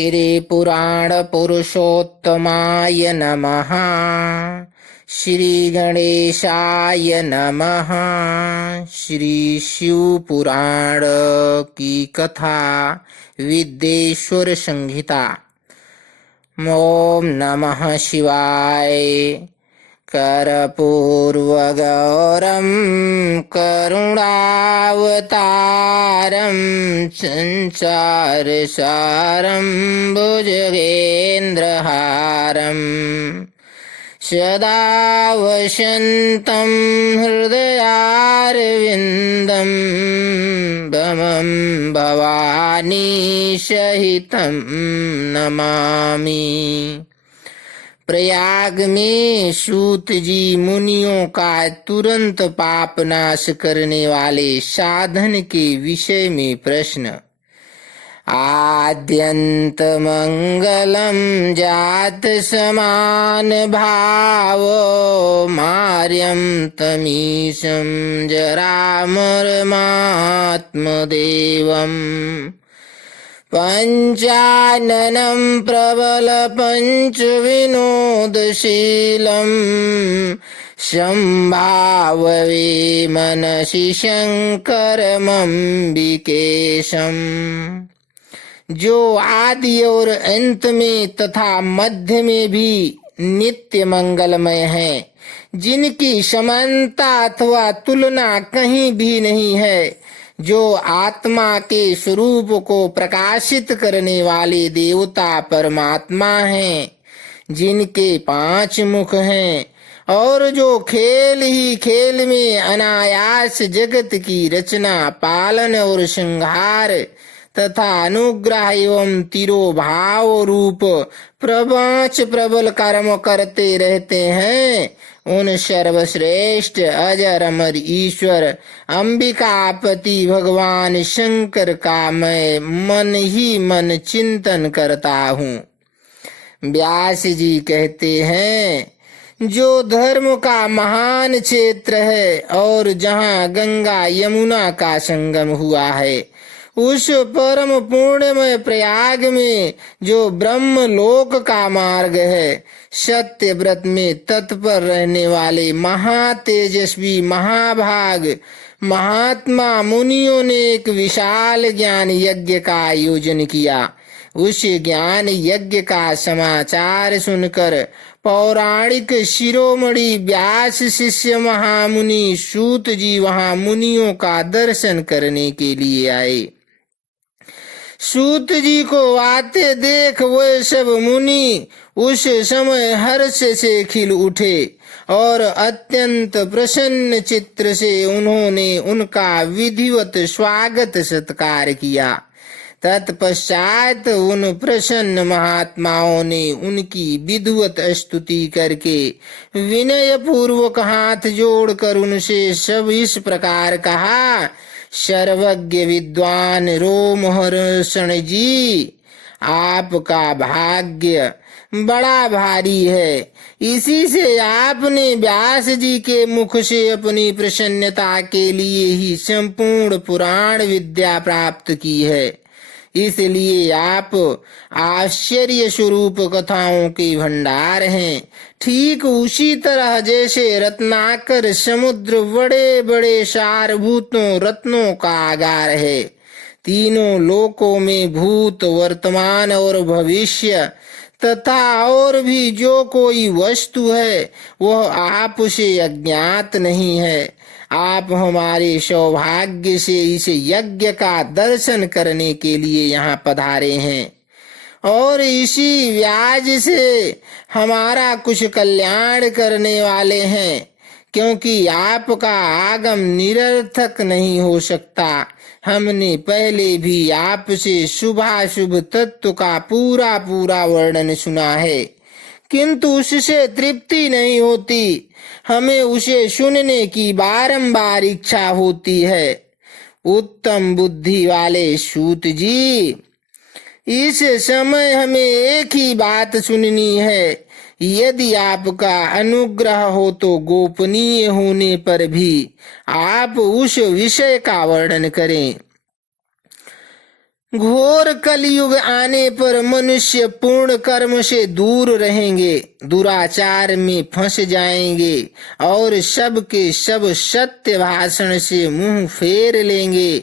श्री पुराण पुरुषोत्तमाय नमः। श्री गणेशाय नमः। श्री शिव पुराण की कथा विद्येश्वर संहिता। ओम नमः शिवाय। कर्पूर्वगौरं करुणावतारं संसारसारं भुजगेन्द्रहारं सदा वसन्तं हृदयारविन्दं भवं भवानी सहितं नमामि। प्रयाग में सूत जी मुनियों का तुरंत पाप नाश करने वाले साधन के विषय में प्रश्न। आद्यंत मंगलम जात समान भावो मार्यम तमीशं जरामरमात्मदेवम् पंचाननं प्रबल पंचविनोदशीलं संभाववे मनसि शंकरमंबिकेशम्। जो आदि और अंत में तथा मध्य में भी नित्य मंगलमय है, जिनकी समानता अथवा तुलना कहीं भी नहीं है, जो आत्मा के स्वरूप को प्रकाशित करने वाले देवता परमात्मा हैं, जिनके 5 मुख हैं और जो खेल ही खेल में अनायास जगत की रचना, पालन और संहार तथा अनुग्रह एवं तिरोभाव रूप प्रपंच प्रबल कर्म करते रहते हैं, उन सर्वश्रेष्ठ अजर अमर ईश्वर अंबिकापति भगवान शंकर का मैं मन ही मन चिंतन करता हूँ। व्यास जी कहते हैं, जो धर्म का महान क्षेत्र है और जहाँ गंगा यमुना का संगम हुआ है, उस परम पूर्णमय प्रयाग में जो ब्रह्म लोक का मार्ग है, सत्य व्रत में तत्पर रहने वाले महातेजस्वी महाभाग महात्मा मुनियों ने एक विशाल ज्ञान यज्ञ का आयोजन किया। उस ज्ञान यज्ञ का समाचार सुनकर पौराणिक शिरोमणि व्यास शिष्य महामुनि सूत जी वहां मुनियों का दर्शन करने के लिए आए। सूत जी को आते देख वे सब मुनि उस समय हर्ष से खिल उठे और अत्यंत प्रसन्न चित्त से उन्होंने उनका विधिवत स्वागत सत्कार किया। तत्पश्चात उन प्रसन्न महात्माओं ने उनकी विधिवत स्तुति करके विनय पूर्वक हाथ जोड़कर उनसे सब इस प्रकार कहा। सर्वज्ञ विद्वान रोमहर्षण जी, आपका भाग्य बड़ा भारी है। इसी से आपने व्यास जी के मुख से अपनी प्रसन्नता के लिए ही संपूर्ण पुराण विद्या प्राप्त की है। इसलिए आप आश्चर्य स्वरूप कथाओं के भंडार हैं। ठीक उसी तरह जैसे रत्नाकर समुद्र बड़े बड़े सारभूतों रत्नों का आगार है। तीनों लोकों में भूत, वर्तमान और भविष्य तथा और भी जो कोई वस्तु है, वह आपसे अज्ञात नहीं है। आप हमारे सौभाग्य से इस यज्ञ का दर्शन करने के लिए यहाँ पधारे हैं और इसी व्याज से हमारा कुछ कल्याण करने वाले हैं, क्योंकि आपका आगम निरर्थक नहीं हो सकता। हमने पहले भी आपसे शुभाशुभ तत्व का पूरा पूरा वर्णन सुना है, किंतु उससे तृप्ति नहीं होती। हमें उसे सुनने की बारंबार इच्छा होती है। उत्तम बुद्धि वाले सूत जी, इस समय हमें एक ही बात सुननी है। यदि आपका अनुग्रह हो तो गोपनीय होने पर भी आप उस विषय का वर्णन करें। घोर कलयुग आने पर मनुष्य पूर्ण कर्म से दूर रहेंगे, दुराचार में फंस जाएंगे और सब के सब सत्य भाषण से मुंह फेर लेंगे,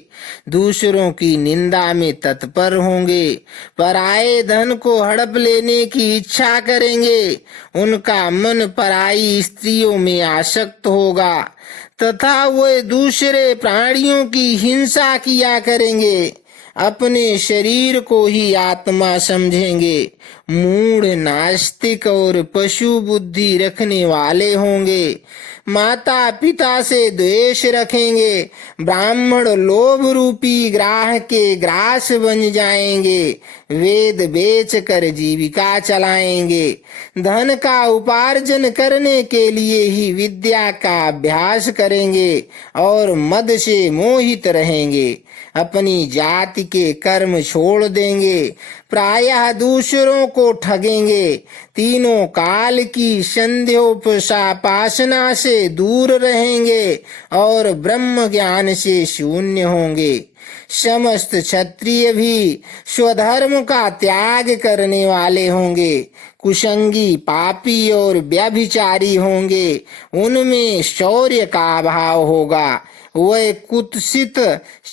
दूसरों की निंदा में तत्पर होंगे, पराये धन को हड़प लेने की इच्छा करेंगे, उनका मन पराई स्त्रियों में आसक्त होगा तथा वे दूसरे प्राणियों की हिंसा किया करेंगे, अपने शरीर को ही आत्मा समझेंगे, मूढ़ नास्तिक और पशु बुद्धि रखने वाले होंगे, माता पिता से द्वेष रखेंगे, ब्राह्मण लोभ रूपी ग्राह के ग्रास बन जाएंगे, वेद बेच कर जीविका चलाएंगे, धन का उपार्जन करने के लिए ही विद्या का अभ्यास करेंगे और मद से मोहित रहेंगे, अपनी जाति के कर्म छोड़ देंगे, प्रायः दूसरों को ठगेंगे, तीनों काल की संध्योपासना से दूर रहेंगे और ब्रह्म ज्ञान से शून्य होंगे। समस्त क्षत्रिय भी स्वधर्म का त्याग करने वाले होंगे, कुसंगी पापी और व्यभिचारी होंगे, उनमें शौर्य का अभाव होगा, वे कुत्सित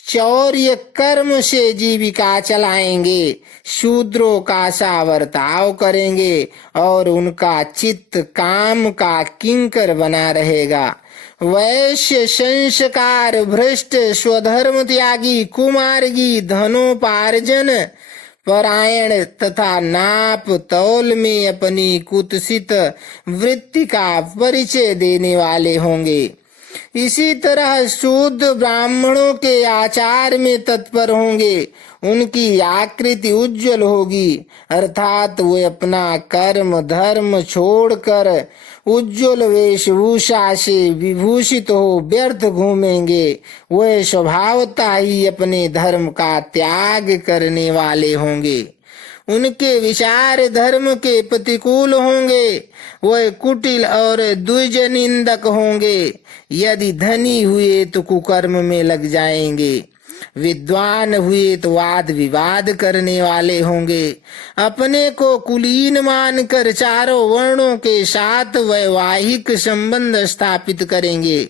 चौर्य कर्म से जीविका चलाएंगे, शूद्रों का सा बर्ताव करेंगे और उनका चित्त काम का किंकर बना रहेगा। वैश्य संस्कार भ्रष्ट स्वधर्म त्यागी कुमार्गी धनोपार्जन परायण तथा नाप तौल में अपनी कुत्सित वृत्ति का परिचय देने वाले होंगे। इसी तरह शूद्र ब्राह्मणों के आचार में तत्पर होंगे, उनकी आकृति उज्जवल होगी, अर्थात वे अपना कर्म धर्म छोड़कर उज्जवल वेशभूषा से विभूषित हो व्यर्थ घूमेंगे, वे स्वभावतः ही अपने धर्म का त्याग करने वाले होंगे, उनके विचार धर्म के प्रतिकूल होंगे, वे कुटिल और द्विज निंदक होंगे, यदि धनी हुए तो कुकर्म में लग जाएंगे, विद्वान हुए तो वाद विवाद करने वाले होंगे, अपने को कुलीन मानकर चारों वर्णों के साथ वैवाहिक संबंध स्थापित करेंगे,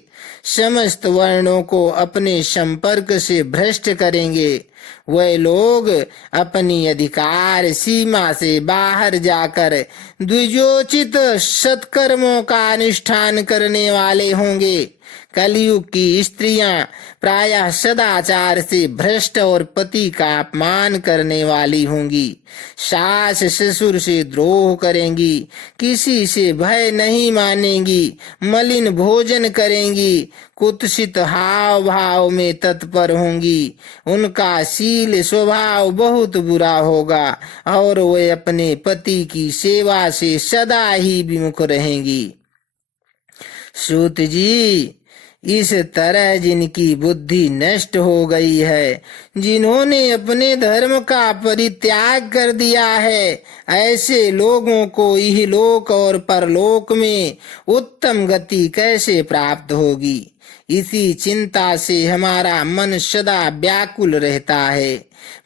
समस्त वर्णों को अपने संपर्क से भ्रष्ट करेंगे, वे लोग अपनी अधिकार सीमा से बाहर जाकर द्विजोचित सत्कर्मों का अनुष्ठान करने वाले होंगे। कलयुग की स्त्रियां प्रायः सदाचार से भ्रष्ट और पति का अपमान करने वाली होंगी, सास ससुर से द्रोह करेंगी, किसी से भय नहीं मानेंगी, मलिन भोजन करेंगी, कुत्सित हाव भाव में तत्पर होंगी, उनका शील स्वभाव बहुत बुरा होगा और वे अपने पति की सेवा से सदा ही विमुख रहेंगी। सूत जी, इस तरह जिनकी बुद्धि नष्ट हो गई है, जिन्होंने अपने धर्म का परित्याग कर दिया है, ऐसे लोगों को इहलोक और परलोक में उत्तम गति कैसे प्राप्त होगी? इसी चिंता से हमारा मन सदा व्याकुल रहता है।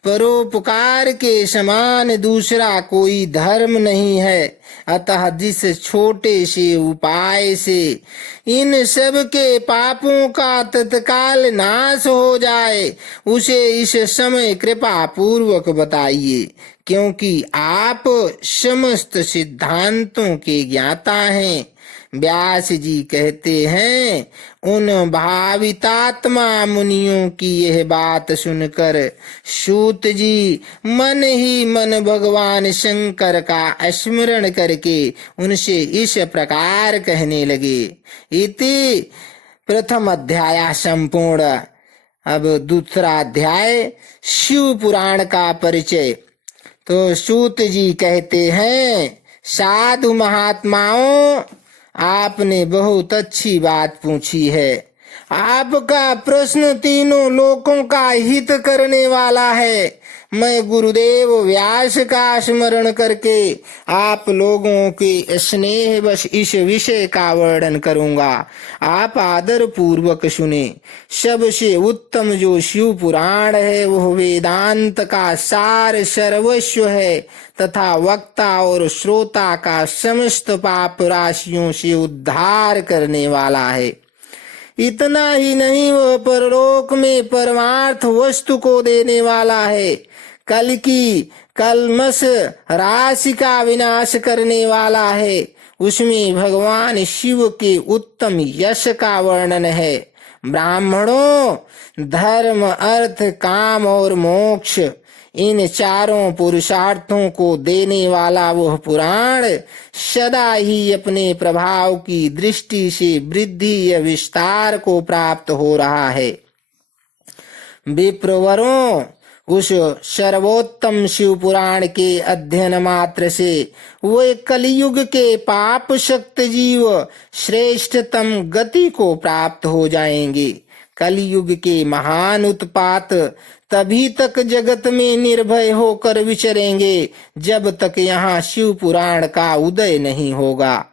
परोपकार के समान दूसरा कोई धर्म नहीं है, अतः जिस छोटे से उपाय से इन सब के पापों का तत्काल नाश हो जाए, उसे इस समय कृपा पूर्वक बताइए, क्योंकि आप समस्त सिद्धांतों के ज्ञाता हैं। व्यास जी कहते हैं, उन भावितात्मा मुनियों की यह बात सुनकर सूत जी मन ही मन भगवान शंकर का स्मरण करके उनसे इस प्रकार कहने लगे। इति प्रथम अध्याय संपूर्ण। अब दूसरा अध्याय शिव पुराण का परिचय। तो सूत जी कहते हैं, साधु महात्माओं, आपने बहुत अच्छी बात पूछी है। आपका प्रश्न तीनों लोकों का हित करने वाला है। मैं गुरुदेव व्यास का स्मरण करके आप लोगों के स्नेह वश इस विषय का वर्णन करूंगा। आप आदर पूर्वक सुने। सबसे उत्तम जो शिव पुराण है वह वेदांत का सार सर्वस्व है तथा वक्ता और श्रोता का समस्त पाप राशियों से उद्धार करने वाला है। इतना ही नहीं, वह परलोक में परमार्थ वस्तु को देने वाला है। कल की कलमश राशि का विनाश करने वाला है। उसमें भगवान शिव के उत्तम यश का वर्णन है। ब्राह्मणों, धर्म, अर्थ, काम और मोक्ष, इन चारों पुरुषार्थों को देने वाला वह पुराण सदा ही अपने प्रभाव की दृष्टि से वृद्धि या विस्तार को प्राप्त हो रहा है। विप्रवरों, उस सर्वोत्तम शिव पुराण के अध्ययन मात्र से वे कलयुग के पाप शक्त जीव श्रेष्ठतम गति को प्राप्त हो जाएंगे। कलयुग के महान उत्पात तभी तक जगत में निर्भय होकर विचरेंगे जब तक यहाँ शिव पुराण का उदय नहीं होगा।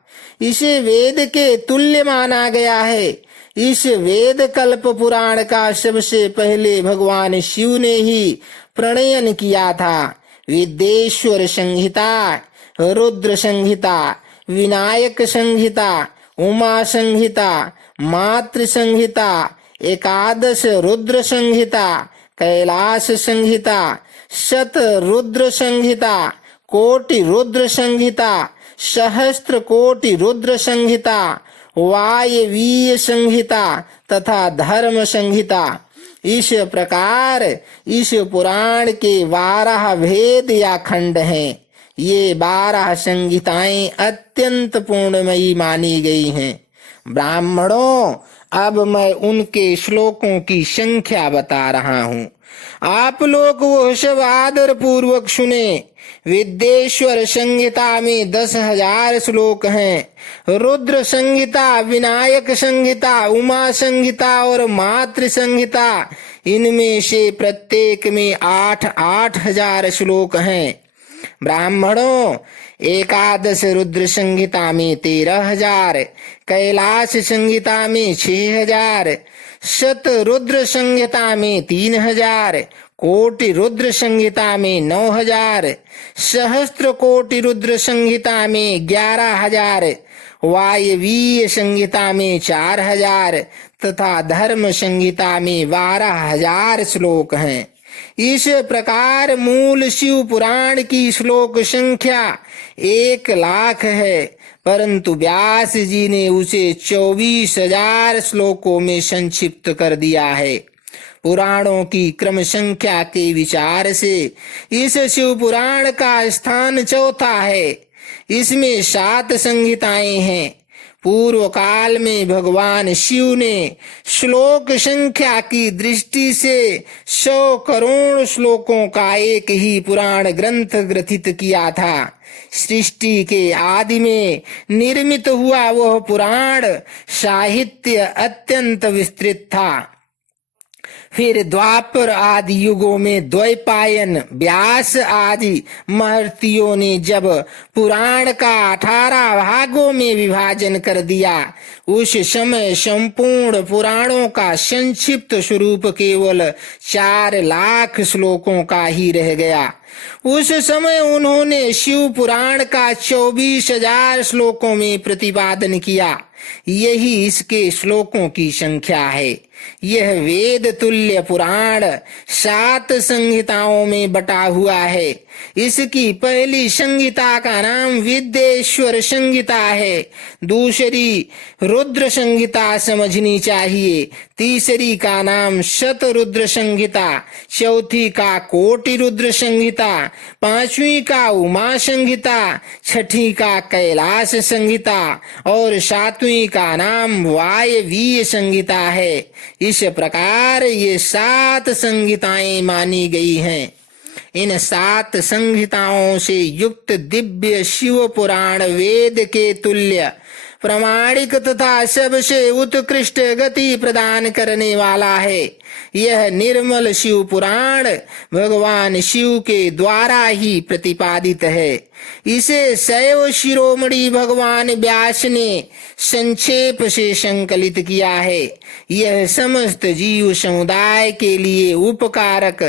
इसे वेद के तुल्य माना गया है। इस वेद कल्प पुराण का सबसे पहले भगवान शिव ने ही प्रणयन किया था। विद्येश्वर संहिता, रुद्र संहिता, विनायक संहिता, उमा संहिता, मातृ संहिता, एकादश रुद्र संहिता, कैलाश संहिता, शत रुद्र संहिता, कोटि रुद्र संहिता, सहस्त्र कोटि रुद्र संहिता, वायवीय संहिता तथा धर्म संहिता, इस प्रकार इस पुराण के 12 भेद या खंड हैं। ये 12 संहिताएं अत्यंत पूर्णमयी मानी गई हैं। ब्राह्मणों, अब मैं उनके श्लोकों की संख्या बता रहा हूँ। आप लोग वह सब आदर पूर्वक सुने। विद्येश्वर संहिता में 10,000 श्लोक हैं। रुद्र संहिता, विनायक संहिता, उमा संहिता और मातृ संहिता, इनमें से प्रत्येक में 8-8 हजार श्लोक हैं। ब्राह्मणों, एकादश रुद्र संहिता में 13,000, कैलाश संहिता में 6,000, शत रुद्र संहिता में 3,000, कोटि रुद्र संहिता में 9,000, सहस्त्र कोटि रुद्र संहिता में 11,000, वायवीय संहिता में 4,000 तथा धर्म संहिता में 12,000 श्लोक हैं। इस प्रकार मूल शिव पुराण की श्लोक संख्या 1,00,000 है, परंतु व्यास जी ने उसे 24,000 श्लोकों में संक्षिप्त कर दिया है। पुराणों की क्रम संख्या के विचार से इस शिव पुराण का स्थान चौथा है। इसमें 7 संहिताएं हैं। पूर्व काल में भगवान शिव ने श्लोक संख्या की दृष्टि से 100 करोड़ श्लोकों का एक ही पुराण ग्रंथ ग्रथित किया था। सृष्टि के आदि में निर्मित हुआ वह पुराण साहित्य अत्यंत विस्तृत था। फिर द्वापर आदि युगों में द्वैपायन, व्यास आदि महर्षियों ने जब पुराण का 18 भागों में विभाजन कर दिया, उस समय संपूर्ण पुराणों का संक्षिप्त स्वरूप केवल 4,00,000 श्लोकों का ही रह गया। उस समय उन्होंने शिव पुराण का 24,000 श्लोकों में प्रतिपादन किया। यही इसके श्लोकों की संख्या है। यह वेद तुल्य पुराण 7 संहिताओं में बटा हुआ है। इसकी पहली संहिता का नाम विद्येश्वर संहिता है। दूसरी रुद्र संहिता समझनी चाहिए। तीसरी का नाम शतरुद्र संहिता, चौथी का कोटि रुद्र संहिता, पांचवी का उमा संहिता, छठी का कैलाश संहिता और सातवीं का नाम वायवीय संहिता है। इस प्रकार ये 7 संहिताएं मानी गई हैं। इन 7 संहिताओं से युक्त दिव्य शिव पुराण वेद के तुल्य प्रामाणिक तथा सबसे उत्कृष्ट गति प्रदान करने वाला है। यह निर्मल शिव पुराण भगवान शिव के द्वारा ही प्रतिपादित है। इसे शैव शिरोमणि भगवान व्यास ने संक्षेप से संकलित किया है। यह समस्त जीव समुदाय के लिए उपकारक,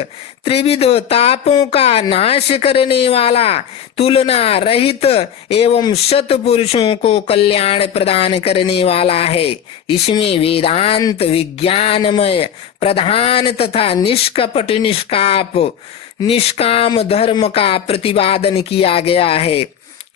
त्रिविध तापों का नाश करने वाला, तुलना रहित एवं सत्पुरुषों को कल्याण प्रदान करने वाला है। इसमें वेदांत विज्ञानमय प्रधान तथा निष्कपट निष्काम धर्म का प्रतिपादन किया गया है।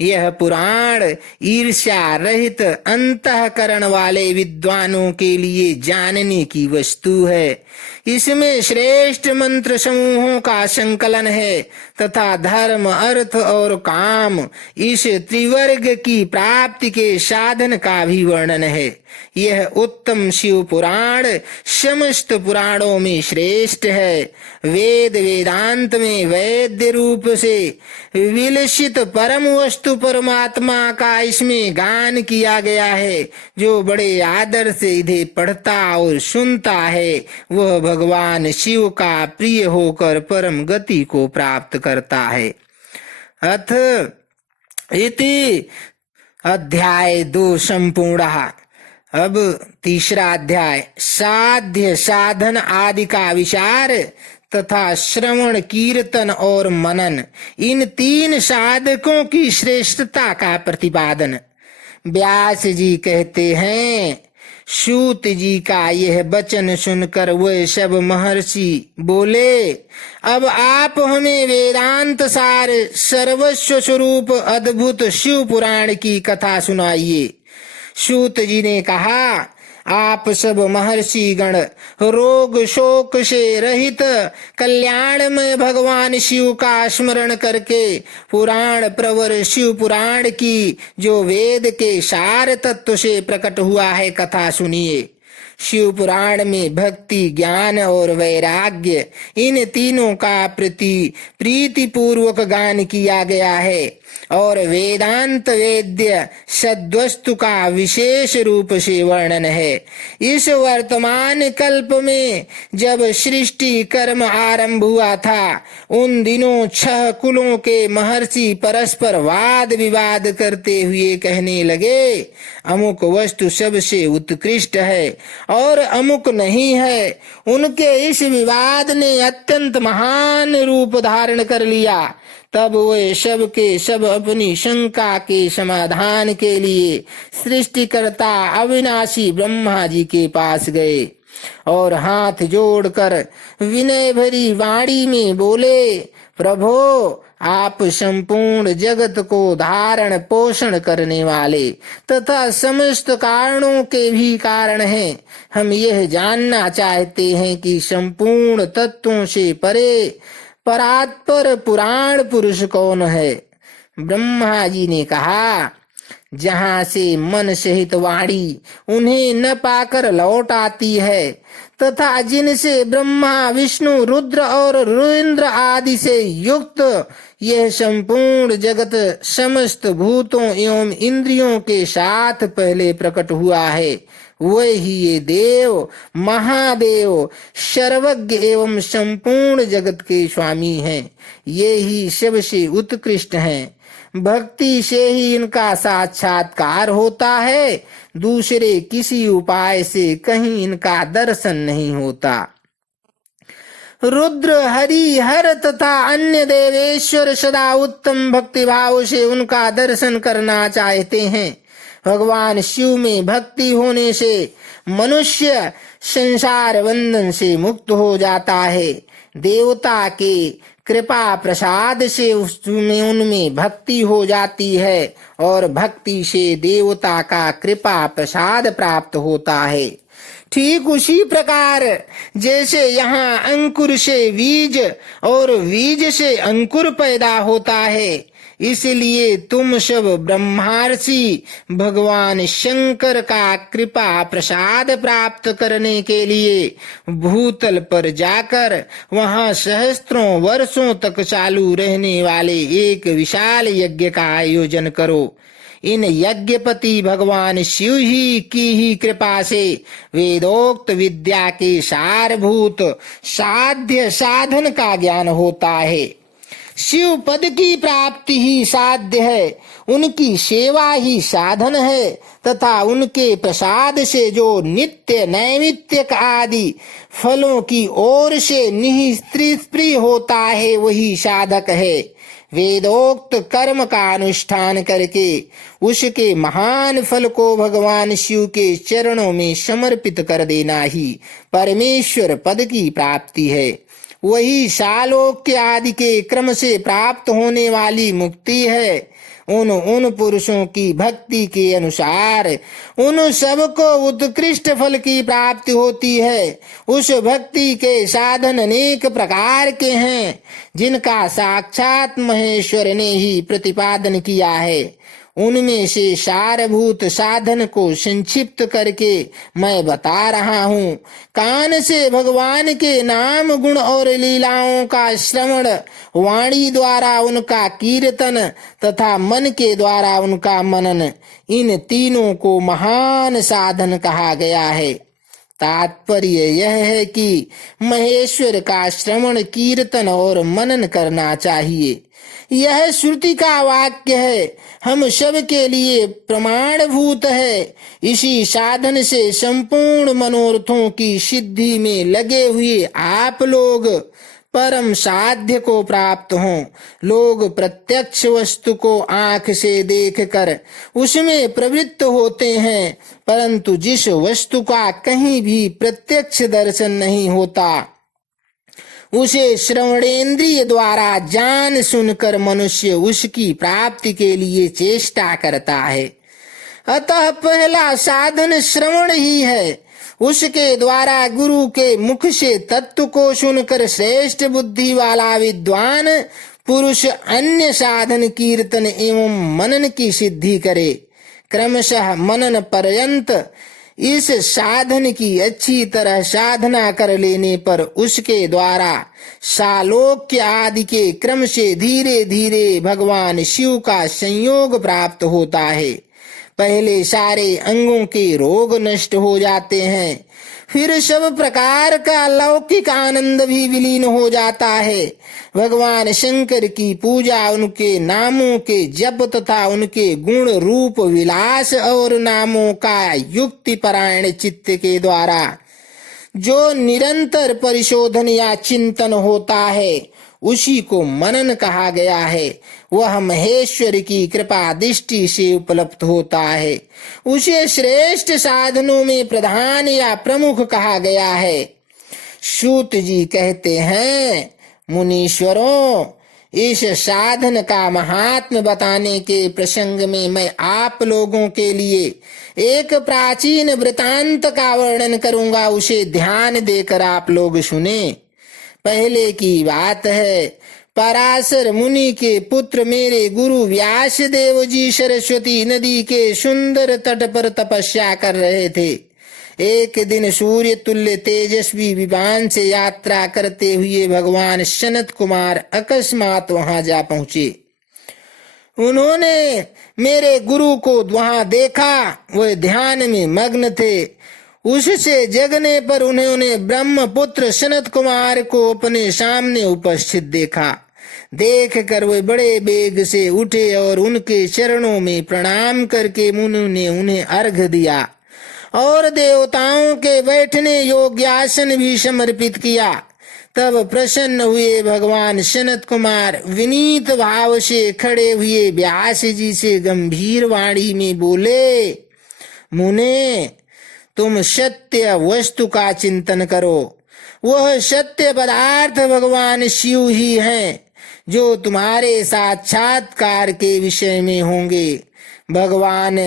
यह पुराण ईर्ष्या रहित अंतःकरण वाले विद्वानों के लिए जानने की वस्तु है। इसमें श्रेष्ठ मंत्र समूहों का संकलन है तथा धर्म, अर्थ और काम, इस त्रिवर्ग की प्राप्ति के साधन का भी वर्णन है। यह उत्तम शिव पुराण समस्त पुराणों में श्रेष्ठ है। वेद वेदांत में वैद्य रूप से विलसित परम वस्तु परमात्मा का इसमें गान किया गया है। जो बड़े आदर से इन्हें पढ़ता और सुनता है वह भगवान शिव का प्रिय होकर परम गति को प्राप्त करता है। अथ इति अध्याय 2 संपूर्णः। अब तीसरा अध्याय साध्य साधन आदि का विचार तथा श्रवण कीर्तन और मनन, इन 3 साधकों की श्रेष्ठता का प्रतिपादन। व्यास जी कहते हैं, सूत जी का यह वचन सुनकर वह सब महर्षि बोले, अब आप हमें वेदांत सार सर्वस्व स्वरूप अद्भुत शिव पुराण की कथा सुनाइए। सूत जी ने कहा, आप सब महर्षि गण रोग शोक से रहित कल्याणमय भगवान शिव का स्मरण करके पुराण प्रवर शिव पुराण की, जो वेद के सार तत्व से प्रकट हुआ है, कथा सुनिए। शिव पुराण में भक्ति, ज्ञान और वैराग्य, इन तीनों का प्रीति पूर्वक गान किया गया है और वेदांत वेद्य सद्वस्तु का विशेष रूप से वर्णन है। इस वर्तमान कल्प में जब सृष्टि कर्म आरंभ हुआ था, उन दिनों 6 कुलों के महर्षि परस्पर वाद विवाद करते हुए कहने लगे, अमुक वस्तु सबसे उत्कृष्ट है और अमुक नहीं है। उनके इस विवाद ने अत्यंत महान रूप धारण कर लिया। तब वे सब के सब अपनी शंका के समाधान के लिए सृष्टिकर्ता अविनाशी ब्रह्मा जी के पास गए और हाथ जोड़कर विनय भरी वाणी में बोले, प्रभो, आप संपूर्ण जगत को धारण पोषण करने वाले तथा समस्त कारणों के भी कारण हैं। हम यह जानना चाहते हैं कि संपूर्ण तत्वों से परे परात्पर पुराण पुरुष कौन है। ब्रह्मा जी ने कहा, जहाँ से मन सहित वाणी उन्हें न पाकर लौट आती है तथा जिनसे ब्रह्मा विष्णु रुद्र और रुद्र आदि से युक्त यह संपूर्ण जगत समस्त भूतों एवं इंद्रियों के साथ पहले प्रकट हुआ है, वही ये देव महादेव सर्वज्ञ एवं संपूर्ण जगत के स्वामी हैं। ये ही सबसे उत्कृष्ट हैं। भक्ति से ही इनका साक्षात्कार होता है, दूसरे किसी उपाय से कहीं इनका दर्शन नहीं होता। रुद्र, हरि, हर तथा अन्य देवेश्वर सदा उत्तम भक्ति भाव से उनका दर्शन करना चाहते हैं। भगवान शिव में भक्ति होने से मनुष्य संसार बंधन से मुक्त हो जाता है। देवता के कृपा प्रसाद से उनमें भक्ति हो जाती है और भक्ति से देवता का कृपा प्रसाद प्राप्त होता है। ठीक उसी प्रकार जैसे यहाँ अंकुर से बीज और बीज से अंकुर पैदा होता है, इसलिए तुम सब ब्रह्मार्षि भगवान शंकर का कृपा प्रसाद प्राप्त करने के लिए भूतल पर जाकर वहां सहस्त्रों वर्षों तक चालू रहने वाले एक विशाल यज्ञ का आयोजन करो। इन यज्ञपति भगवान शिव ही की ही कृपा से वेदोक्त विद्या के सारभूत साध्य साधन का ज्ञान होता है। शिव पद की प्राप्ति ही साध्य है, उनकी सेवा ही साधन है तथा उनके प्रसाद से जो नित्य नैमित्तिक आदि फलों की ओर से निःस्पृह होता है वही साधक है। वेदोक्त कर्म का अनुष्ठान करके उसके महान फल को भगवान शिव के चरणों में समर्पित कर देना ही परमेश्वर पद की प्राप्ति है। वही सालोक्य आदि के क्रम से प्राप्त होने वाली मुक्ति है। उन पुरुषों की भक्ति के अनुसार उन सबको उत्कृष्ट फल की प्राप्ति होती है। उस भक्ति के साधन अनेक प्रकार के हैं जिनका साक्षात महेश्वर ने ही प्रतिपादन किया है। उनमें से सारभूत साधन को संक्षिप्त करके मैं बता रहा हूँ। कान से भगवान के नाम गुण और लीलाओं का श्रवण, वाणी द्वारा उनका कीर्तन तथा मन के द्वारा उनका मनन, इन तीनों को महान साधन कहा गया है। तात्पर्य यह है कि महेश्वर का श्रवण, कीर्तन और मनन करना चाहिए। यह श्रुति का वाक्य है, हम सब के लिए प्रमाणभूत है। इसी साधन से संपूर्ण मनोरथों की सिद्धि में लगे हुए आप लोग परम साध्य को प्राप्त हों। लोग प्रत्यक्ष वस्तु को आंख से देखकर उसमें प्रवृत्त होते हैं, परंतु जिस वस्तु का कहीं भी प्रत्यक्ष दर्शन नहीं होता उसे श्रवणेन्द्रिय द्वारा जान सुनकर मनुष्य उसकी प्राप्ति के लिए चेष्टा करता है। अतः पहला साधन श्रवण ही है। उसके द्वारा गुरु के मुख से तत्व को सुनकर श्रेष्ठ बुद्धि वाला विद्वान पुरुष अन्य साधन कीर्तन एवं मनन की सिद्धि करे। क्रमशः मनन पर्यंत इस साधन की अच्छी तरह साधना कर लेने पर उसके द्वारा सालोक्य आदि के क्रम से धीरे धीरे भगवान शिव का संयोग प्राप्त होता है। पहले सारे अंगों के रोग नष्ट हो जाते हैं, फिर सब प्रकार का लौकिक आनंद भी विलीन हो जाता है। भगवान शंकर की पूजा, उनके नामों के जप तथा उनके गुण रूप विलास और नामों का युक्ति परायण चित्त के द्वारा जो निरंतर परिशोधन या चिंतन होता है उसी को मनन कहा गया है। वह महेश्वर की कृपा दृष्टि से उपलब्ध होता है। उसे श्रेष्ठ साधनों में प्रधान या प्रमुख कहा गया है। सूत जी कहते हैं, मुनीश्वरों, इस साधन का महात्म्य बताने के प्रसंग में मैं आप लोगों के लिए एक प्राचीन वृतांत का वर्णन करूंगा। उसे ध्यान देकर आप लोग सुने। पहले की बात है, पराशर मुनि के पुत्र मेरे गुरु व्यास देव जी सरस्वती नदी के सुंदर तट पर तपस्या कर रहे थे। एक दिन सूर्य तुल्य तेजस्वी विमान से यात्रा करते हुए भगवान सनत कुमार अकस्मात वहां जा पहुंचे। उन्होंने मेरे गुरु को वहां देखा, वह ध्यान में मग्न थे। उससे जगने पर उन्होंने ब्रह्मपुत्र सनत कुमार को अपने सामने उपस्थित देखा। देख कर वे बड़े वेग से उठे और उनके चरणों में प्रणाम करके मुनि ने उन्हें अर्घ दिया और देवताओं के बैठने योग्य आसन भी समर्पित किया। तब प्रसन्न हुए भगवान सनत कुमार विनीत भाव से खड़े हुए व्यास जी से गंभीर वाणी में बोले, मुने, तुम सत्य वस्तु का चिंतन करो। वह सत्य पदार्थ भगवान शिव ही हैं जो तुम्हारे साक्षात्कार के विषय में होंगे। भगवान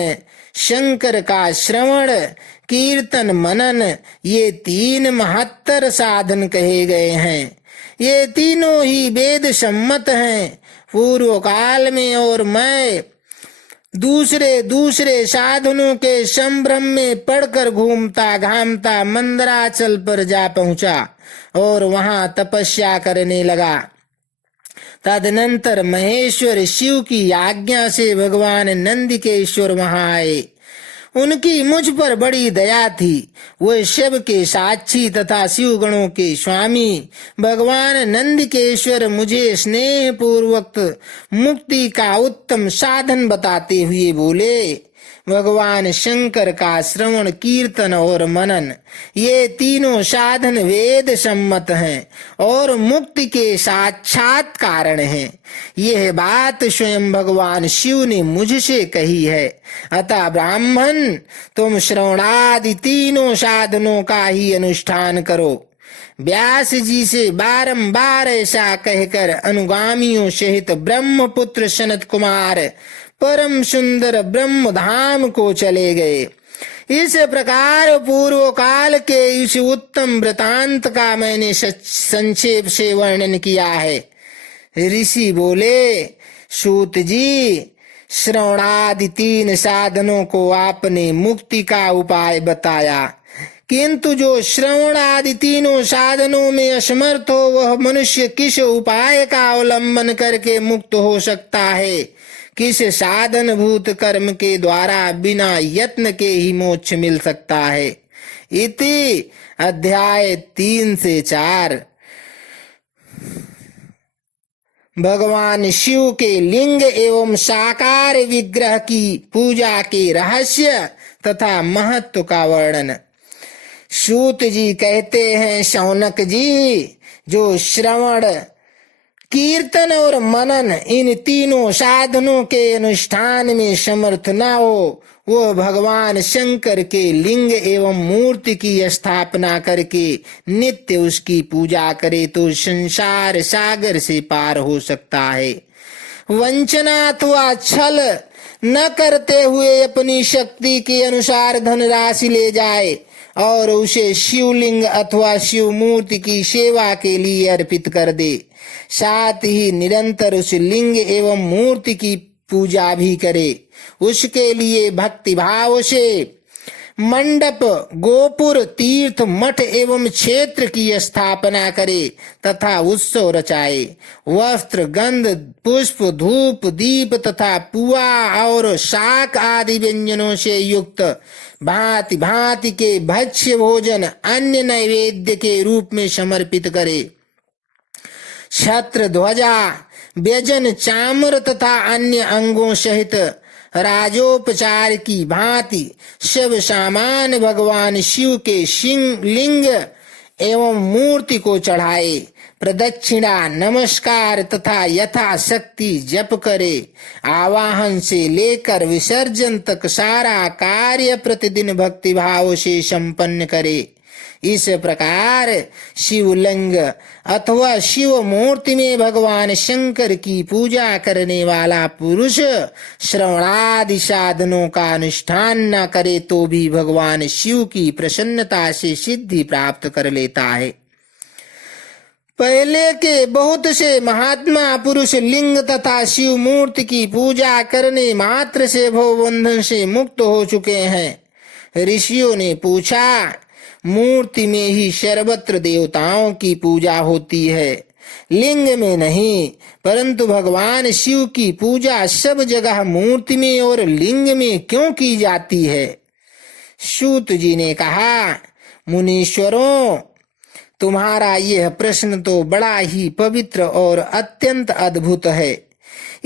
शंकर का श्रवण, कीर्तन, मनन, ये तीन महत्तर साधन कहे गए हैं। ये तीनों ही वेद सम्मत हैं। पूर्व काल में और मैं दूसरे साधनों के संभ्रम में पड़कर घूमता घामता मंदराचल पर जा पहुंचा और वहां तपस्या करने लगा तदनंतर महेश्वर शिव की आज्ञा से भगवान नंदिकेश्वर वहां आए। उनकी मुझ पर बड़ी दया थी। वे शिव के साक्षी तथा शिव गणों के स्वामी भगवान नंदिकेश्वर मुझे स्नेह पूर्वक मुक्ति का उत्तम साधन बताते हुए बोले, भगवान शंकर का श्रवण, कीर्तन और मनन, ये तीनों साधन वेद सम्मत हैं और मुक्ति के साक्षात कारण हैं। यह बात स्वयं भगवान शिव ने मुझसे कही है। अतः ब्राह्मण, तुम श्रवणादि तीनों साधनों का ही अनुष्ठान करो। व्यास जी से बारंबार ऐसा कहकर अनुगामियों सहित ब्रह्मपुत्र सनत कुमार परम सुंदर ब्रह्म धाम को चले गए। इस प्रकार पूर्व काल के इस उत्तम वृतांत का मैंने संक्षेप से वर्णन किया है। ऋषि बोले, सूत जी, श्रवणादि तीन साधनों को आपने मुक्ति का उपाय बताया, किंतु जो श्रवण आदि तीनों साधनों में असमर्थ हो वह मनुष्य किस उपाय का अवलंबन करके मुक्त हो सकता है? किस साधन भूत कर्म के द्वारा बिना यत्न के ही मोक्ष मिल सकता है? इति अध्याय 3 से 4। भगवान शिव के लिंग एवं साकार विग्रह की पूजा के रहस्य तथा महत्व का वर्णन। सूत जी कहते हैं, शौनक जी, जो श्रवण, कीर्तन और मनन इन तीनों साधनों के अनुष्ठान में समर्थ न हो, वो भगवान शंकर के लिंग एवं मूर्ति की स्थापना करके नित्य उसकी पूजा करे तो संसार सागर से पार हो सकता है। वंचना अथवा छल न करते हुए अपनी शक्ति के अनुसार धनराशि ले जाए और उसे शिवलिंग अथवा शिव मूर्ति की सेवा के लिए अर्पित कर दे। साथ ही निरंतर उस लिंग एवं मूर्ति की पूजा भी करे। उसके लिए भक्ति भाव से मंडप, गोपुर, तीर्थ, मठ एवं क्षेत्र की स्थापना करे तथा उत्सव रचाए। वस्त्र, गंध, पुष्प, धूप, दीप तथा पुआ और शाक आदि व्यंजनों से युक्त भांति भांति के भक्ष्य भोजन अन्य नैवेद्य के रूप में समर्पित करे। छत्र, ध्वजा, व्यजन, चामर तथा अन्य अंगों सहित राजोपचार की भांति सब सामान भगवान शिव के लिंग एवं मूर्ति को चढ़ाए। प्रदक्षिणा, नमस्कार तथा यथाशक्ति जप करे। आवाहन से लेकर विसर्जन तक सारा कार्य प्रतिदिन भक्ति भाव से संपन्न करे। इस प्रकार शिवलिंग अथवा शिव मूर्ति में भगवान शंकर की पूजा करने वाला पुरुष श्रवणादि साधनों का अनुष्ठान न करे तो भी भगवान शिव की प्रसन्नता से सिद्धि प्राप्त कर लेता है। पहले के बहुत से महात्मा पुरुष लिंग तथा शिव मूर्ति की पूजा करने मात्र से भवबंधन से मुक्त हो चुके हैं। ऋषियों ने पूछा, मूर्ति में ही सर्वत्र देवताओं की पूजा होती है, लिंग में नहीं, परंतु भगवान शिव की पूजा सब जगह मूर्ति में और लिंग में क्यों की जाती है? सूत जी ने कहा, मुनीश्वरों, तुम्हारा यह प्रश्न तो बड़ा ही पवित्र और अत्यंत अद्भुत है।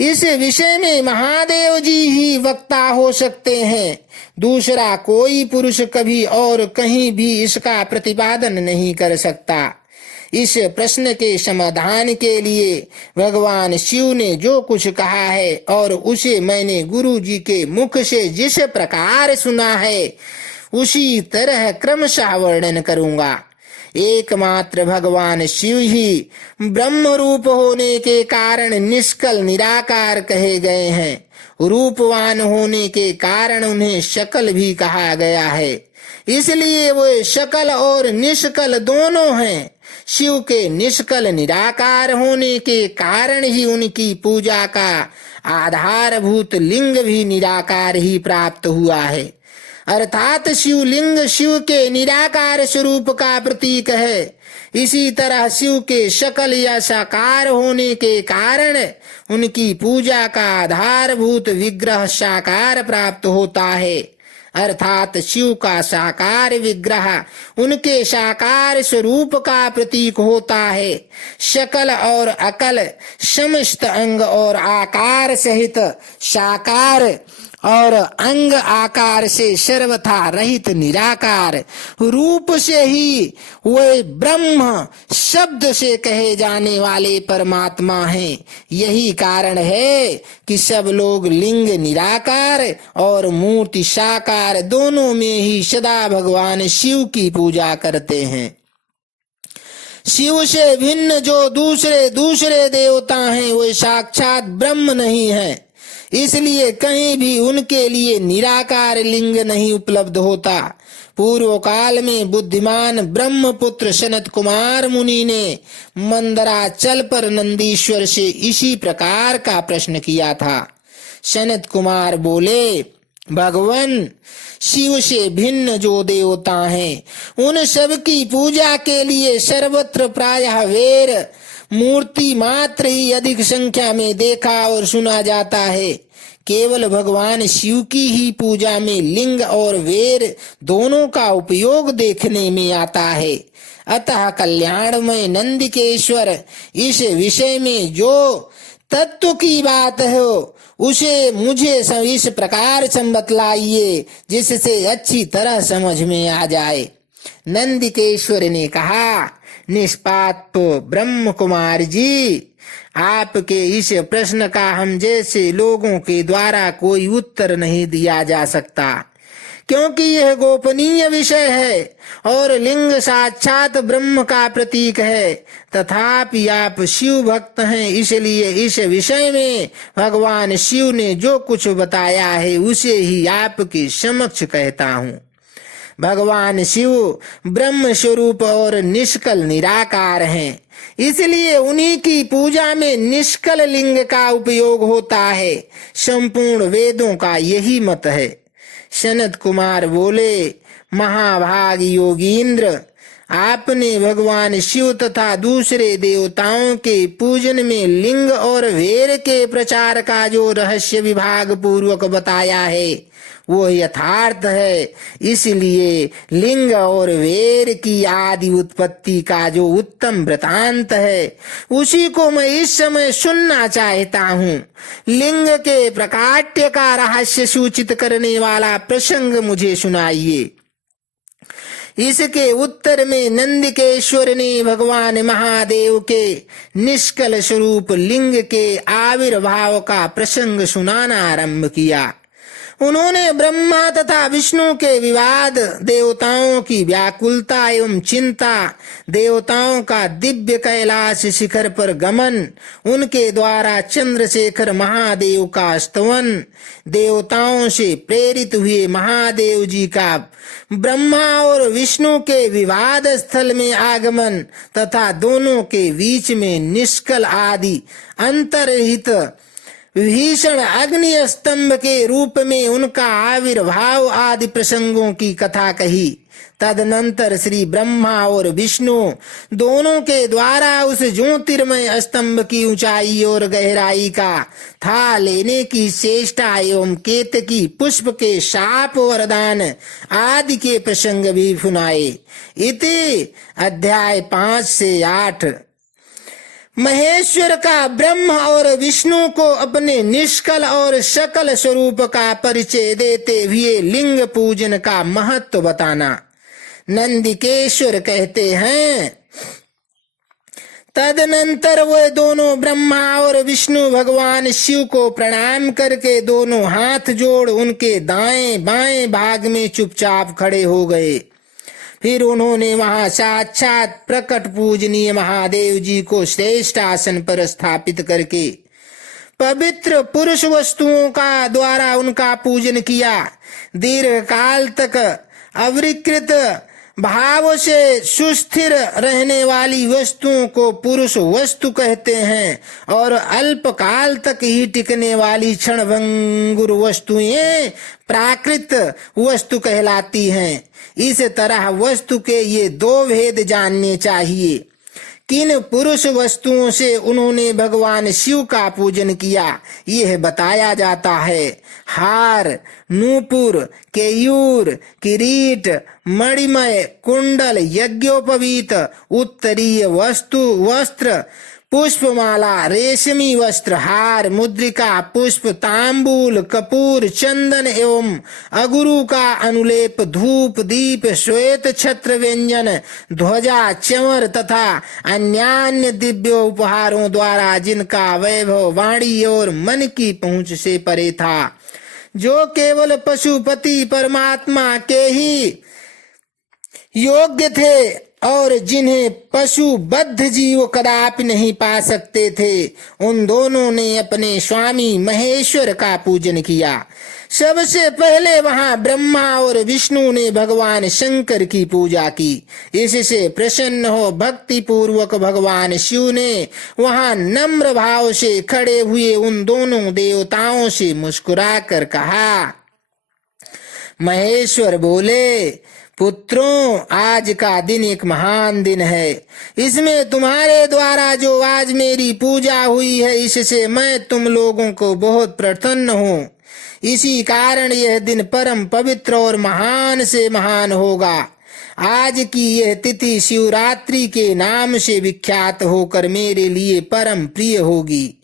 इस विषय में महादेव जी ही वक्ता हो सकते हैं। दूसरा कोई पुरुष कभी और कहीं भी इसका प्रतिपादन नहीं कर सकता। इस प्रश्न के समाधान के लिए भगवान शिव ने जो कुछ कहा है और उसे मैंने गुरु जी के मुख से जिस प्रकार सुना है उसी तरह क्रमशः वर्णन करूंगा। एकमात्र भगवान शिव ही ब्रह्म रूप होने के कारण निष्कल निराकार कहे गए हैं। रूपवान होने के कारण उन्हें शकल भी कहा गया है, इसलिए वे शकल और निष्कल दोनों हैं। शिव के निष्कल निराकार होने के कारण ही उनकी पूजा का आधारभूत लिंग भी निराकार ही प्राप्त हुआ है। अर्थात शिवलिंग शिव के निराकार स्वरूप का प्रतीक है। इसी तरह शिव के सकल या साकार होने के कारण उनकी पूजा का आधारभूत विग्रह साकार प्राप्त होता है, अर्थात शिव का साकार विग्रह उनके साकार स्वरूप का प्रतीक होता है। शकल और अकल समस्त अंग और आकार सहित साकार और अंग आकार से सर्वथा रहित निराकार रूप से ही वे ब्रह्म शब्द से कहे जाने वाले परमात्मा हैं। यही कारण है कि सब लोग लिंग निराकार और मूर्ति साकार दोनों में ही सदा भगवान शिव की पूजा करते हैं। शिव से भिन्न जो दूसरे दूसरे देवता हैं वे साक्षात ब्रह्म नहीं है, इसलिए कहीं भी उनके लिए निराकार लिंग नहीं उपलब्ध होता। पूर्व काल में बुद्धिमान ब्रह्मपुत्र सनत कुमार मुनि ने मंदराचल पर नंदीश्वर से इसी प्रकार का प्रश्न किया था। सनत कुमार बोले, भगवान शिव से भिन्न जो देवता हैं उन सब की पूजा के लिए सर्वत्र प्रायः वेर मूर्ति मात्र ही अधिक संख्या में देखा और सुना जाता है। केवल भगवान शिव की ही पूजा में लिंग और वेर दोनों का उपयोग देखने में आता है। अतः कल्याणमय नंदिकेश्वर इस विषय में जो तत्व की बात हो उसे मुझे इस प्रकार बतलाइए जिससे अच्छी तरह समझ में आ जाए। नंदिकेश्वर ने कहा, निष्पाप ब्रह्म कुमार जी, आपके इस प्रश्न का हम जैसे लोगों के द्वारा कोई उत्तर नहीं दिया जा सकता, क्योंकि यह गोपनीय विषय है और लिंग साक्षात ब्रह्म का प्रतीक है। तथापि आप शिव भक्त हैं, इसलिए इस विषय में भगवान शिव ने जो कुछ बताया है उसे ही आपके समक्ष कहता हूँ। भगवान शिव ब्रह्म स्वरूप और निष्कल निराकार हैं, इसलिए उन्हीं की पूजा में निष्कल लिंग का उपयोग होता है। संपूर्ण वेदों का यही मत है। सनत कुमार बोले, महाभाग योगींद्र, आपने भगवान शिव तथा दूसरे देवताओं के पूजन में लिंग और वेर के प्रचार का जो रहस्य विभाग पूर्वक बताया है वो यथार्थ है। इसलिए लिंग और वेर की आदि उत्पत्ति का जो उत्तम वृतांत है उसी को मैं इस समय सुनना चाहता हूँ। लिंग के प्रकाट्य का रहस्य सूचित करने वाला प्रसंग मुझे सुनाइए। इसके उत्तर में नंदिकेश्वर ने भगवान महादेव के निष्कल स्वरूप लिंग के आविर्भाव का प्रसंग सुनाना आरंभ किया। उन्होंने ब्रह्मा तथा विष्णु के विवाद, देवताओं की व्याकुलता एवं चिंता, देवताओं का दिव्य कैलाश शिखर पर गमन, उनके द्वारा चंद्रशेखर महादेव का स्तवन, देवताओं से प्रेरित हुए महादेव जी का ब्रह्मा और विष्णु के विवाद स्थल में आगमन तथा दोनों के बीच में निष्कल आदि अंतर्हित भीषण अग्नि स्तंभ के रूप में उनका आविर्भाव आदि प्रसंगों की कथा कही। तदनंतर श्री ब्रह्मा और विष्णु दोनों के द्वारा उस ज्योतिर्मय स्तंभ की ऊंचाई और गहराई का था लेने की चेष्टा एवं केतकी पुष्प के शाप वरदान आदि के प्रसंग भी सुनाए। इति अध्याय 5 से 8। महेश्वर का ब्रह्म और विष्णु को अपने निष्कल और सकल स्वरूप का परिचय देते हुए लिंग पूजन का महत्व बताना। नंदिकेश्वर कहते हैं, तदनंतर वे दोनों ब्रह्मा और विष्णु भगवान शिव को प्रणाम करके दोनों हाथ जोड़ उनके दाएं बाएं भाग में चुपचाप खड़े हो गए। फिर उन्होंने वहां साक्षात प्रकट पूजनीय महादेव जी को श्रेष्ठ आसन पर स्थापित करके पवित्र पुरुष वस्तुओं का द्वारा उनका पूजन किया। दीर्घ काल तक अविकृत भाव से सुस्थिर रहने वाली वस्तुओं को पुरुष वस्तु कहते हैं और अल्प काल तक ही टिकने वाली क्षणभंगुर वस्तुएं प्राकृत वस्तु कहलाती हैं। इस तरह वस्तु के ये दो भेद जानने चाहिए। किन पुरुष वस्तुओं से उन्होंने भगवान शिव का पूजन किया यह बताया जाता है। हार, नूपुर, केयूर, किरीट, मणिमय कुंडल, यज्ञोपवीत, उत्तरीय वस्त्र, पुष्पमाला, रेशमी वस्त्र, हार, मुद्रिका, पुष्प, तांबूल, कपूर, चंदन एवं अगुरु का अनुलेप, धूप, दीप, श्वेत छत्र, व्यंजन, ध्वजा, चंवर तथा अन्यान्य दिव्य उपहारों द्वारा जिनका वैभव वाणी और मन की पहुंच से परे था, जो केवल पशुपति परमात्मा के ही योग्य थे और जिन्हें पशुबद्ध जीव कदापि नहीं पा सकते थे, उन दोनों ने अपने स्वामी महेश्वर का पूजन किया। सबसे पहले वहां ब्रह्मा और विष्णु ने भगवान शंकर की पूजा की। इससे प्रसन्न हो भक्ति पूर्वक भगवान शिव ने वहां नम्र भाव से खड़े हुए उन दोनों देवताओं से मुस्कुराकर कहा। महेश्वर बोले, पुत्रों, आज का दिन एक महान दिन है। इसमें तुम्हारे द्वारा जो आज मेरी पूजा हुई है, इससे मैं तुम लोगों को बहुत प्रसन्न हूँ। इसी कारण यह दिन परम पवित्र और महान से महान होगा। आज की यह तिथि शिवरात्रि के नाम से विख्यात होकर मेरे लिए परम प्रिय होगी।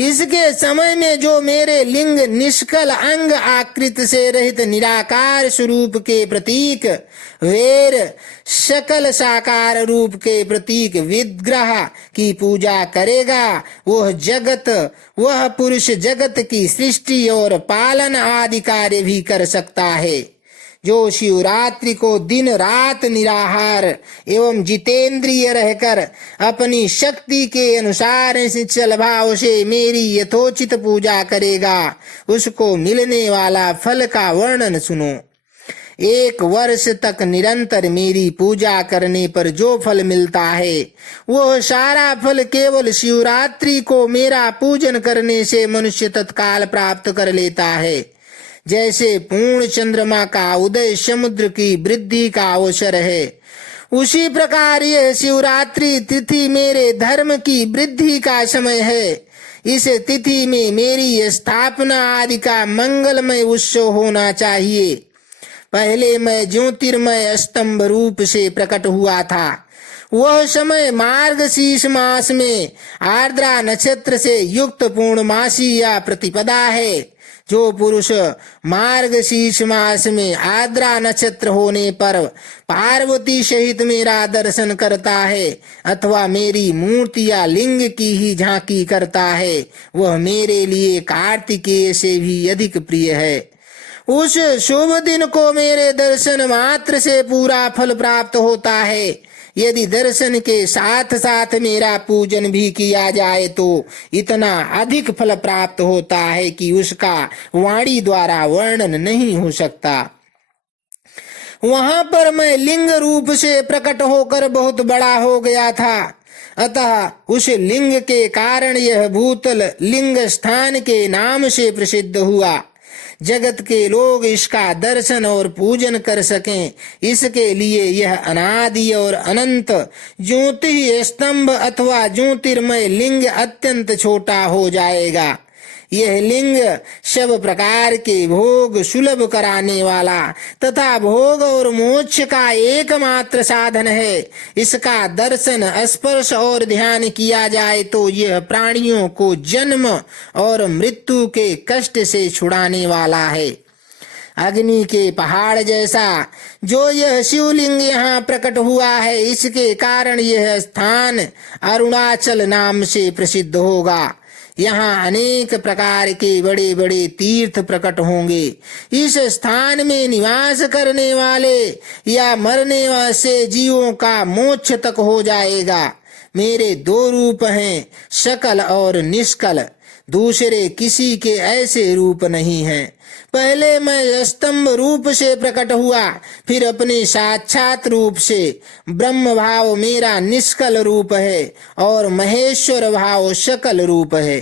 इसके समय में जो मेरे लिंग निष्कल अंग आकृत से रहित निराकार स्वरूप के प्रतीक वेर सकल साकार रूप के प्रतीक विग्रह की पूजा करेगा, वह पुरुष जगत की सृष्टि और पालन आदि कार्य भी कर सकता है। जो शिवरात्रि को दिन रात निराहार एवं जितेंद्रिय रहकर अपनी शक्ति के अनुसार निश्चल भाव से मेरी यथोचित पूजा करेगा, उसको मिलने वाला फल का वर्णन सुनो। 1 वर्ष तक निरंतर मेरी पूजा करने पर जो फल मिलता है, वह सारा फल केवल शिवरात्रि को मेरा पूजन करने से मनुष्य तत्काल प्राप्त कर लेता है। जैसे पूर्ण चंद्रमा का उदय समुद्र की वृद्धि का अवसर है, उसी प्रकार यह शिवरात्रि तिथि मेरे धर्म की वृद्धि का समय है। इस तिथि में मेरी स्थापना आदि का मंगलमय उत्सव होना चाहिए। पहले मैं ज्योतिर्मय स्तंभ रूप से प्रकट हुआ था। वह समय मार्गशीर्ष मास में आर्द्रा नक्षत्र से युक्त पूर्णमासी या प्रतिपदा है। जो पुरुष मार्गशीर्ष मास में आर्द्रा नक्षत्र होने पर पार्वती सहित मेरा दर्शन करता है अथवा मेरी मूर्ति या लिंग की ही झांकी करता है, वह मेरे लिए कार्तिकेय से भी अधिक प्रिय है। उस शुभ दिन को मेरे दर्शन मात्र से पूरा फल प्राप्त होता है। यदि दर्शन के साथ साथ मेरा पूजन भी किया जाए तो इतना अधिक फल प्राप्त होता है कि उसका वाणी द्वारा वर्णन नहीं हो सकता। वहां पर मैं लिंग रूप से प्रकट होकर बहुत बड़ा हो गया था, अतः उस लिंग के कारण यह भूतल लिंग स्थान के नाम से प्रसिद्ध हुआ। जगत के लोग इसका दर्शन और पूजन कर सकें, इसके लिए यह अनादि और अनंत ज्योति स्तंभ अथवा ज्योतिर्मय लिंग अत्यंत छोटा हो जाएगा। यह लिंग सब प्रकार के भोग सुलभ कराने वाला तथा भोग और मोक्ष का एकमात्र साधन है। इसका दर्शन, स्पर्श और ध्यान किया जाए तो यह प्राणियों को जन्म और मृत्यु के कष्ट से छुड़ाने वाला है। अग्नि के पहाड़ जैसा जो यह शिवलिंग यहाँ प्रकट हुआ है, इसके कारण यह स्थान अरुणाचल नाम से प्रसिद्ध होगा। यहाँ अनेक प्रकार के बड़े बड़े तीर्थ प्रकट होंगे। इस स्थान में निवास करने वाले या मरने से जीवों का मोक्ष तक हो जाएगा। मेरे 2 रूप हैं, सकल और निष्कल। दूसरे किसी के ऐसे रूप नहीं हैं। पहले मैं स्तंभ रूप से प्रकट हुआ, फिर अपने साक्षात रूप से। ब्रह्म भाव मेरा निष्कल रूप है और महेश्वर भाव सकल रूप है।